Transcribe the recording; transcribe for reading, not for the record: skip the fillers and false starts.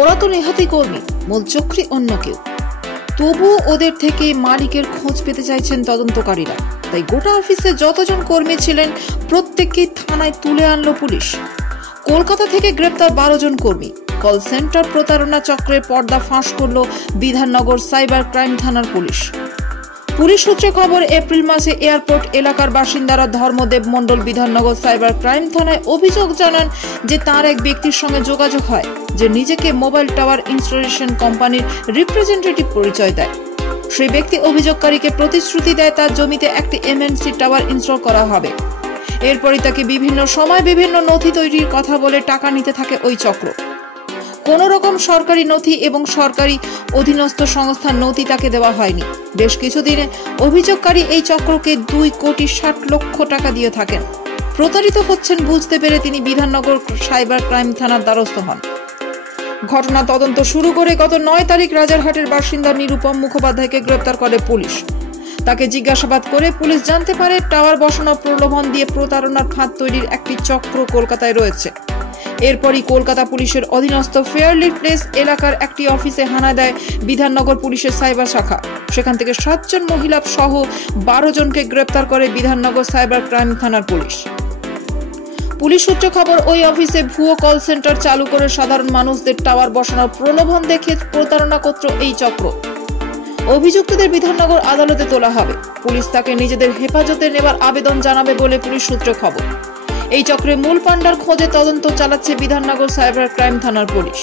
ওরা তো নেহাতি কর্মী, মূল চক্রী অন্য কেউ। তবুও ওদের থেকে মালিকের খোঁজ পেতে চাইছেন তদন্তকারীরা। তাই গোটা অফিসে যতজন কর্মী ছিলেন প্রত্যেককেই থানায় তুলে আনলো পুলিশ। কলকাতা থেকে গ্রেপ্তার 12 জন কর্মী। কল সেন্টার প্রতারণা চক্রের পর্দা ফাঁস করল বিধাননগর সাইবার ক্রাইম থানার পুলিশ। পুলিশ সূত্রে খবর, এপ্রিল মাসে এয়ারপোর্ট এলাকার বাসিন্দারা ধর্মদেব মণ্ডল বিধাননগর সাইবার ক্রাইম থানায় অভিযোগ জানান যে তার এক ব্যক্তির সঙ্গে যোগাযোগ হয় যে নিজেকে মোবাইল টাওয়ার ইনস্টলেশন কোম্পানির রিপ্রেজেন্টেটিভ পরিচয় দেয়। সেই ব্যক্তি অভিযোগকারীকে প্রতিশ্রুতি দেয় তার জমিতে একটি এমএনসি টাওয়ার ইনস্টল করা হবে। এরপরই তাকে বিভিন্ন সময় বিভিন্ন নথি তৈরির কথা বলে টাকা নিতে থাকে ওই চক্র। কোন রকম সরকারি নথি এবং সরকারি অধীনস্থ সংস্থার নথি তাকে দেওয়া হয়নি। বেশ কিছুদিনে অভিযোগকারী এই চক্রকে 2,60,00,000 টাকা দিয়ে থাকেন। প্রতারিত হচ্ছেন বুঝতে পেরে তিনি বিধাননগর সাইবার ক্রাইম থানার দ্বারস্থ হন। ঘটনা তদন্ত শুরু করে গত 9 তারিখ রাজারহাটের বাসিন্দা নিরুপম মুখোপাধ্যায়কে গ্রেপ্তার করে পুলিশ। তাকে জিজ্ঞাসাবাদ করে পুলিশ জানতে পারে টাওয়ার বসানোর প্রলোভন দিয়ে প্রতারণার ফাঁদ তৈরির একটি চক্র কলকাতায় রয়েছে। এরপরই কলকাতা পুলিশের অধীনস্থ ফেয়ারলি প্লেস এলাকার একটি অফিসে হানা দেয় বিধাননগর পুলিশের সাইবার শাখা। সেখান থেকে 7 জন মহিলা সহ 12 জনকে গ্রেপ্তার করে বিধাননগর সাইবার ক্রাইম থানার পুলিশ। পুলিশ সূত্রে খবর, ওই অফিসে ভুয়ো কল সেন্টার চালু করে সাধারণ মানুষদের টাওয়ার বসানোর প্রলোভন দেখে প্রতারণা করত এই চক্র। অভিযুক্তদের বিধাননগর আদালতে তোলা হবে। পুলিশ তাকে নিজেদের হেফাজতে নেবার আবেদন জানাবে বলে পুলিশ সূত্রে খবর। এই চক্রের মূল পাণ্ডার খোঁজে তদন্ত চালাচ্ছে বিধাননগর সাইবার ক্রাইম থানার পুলিশ।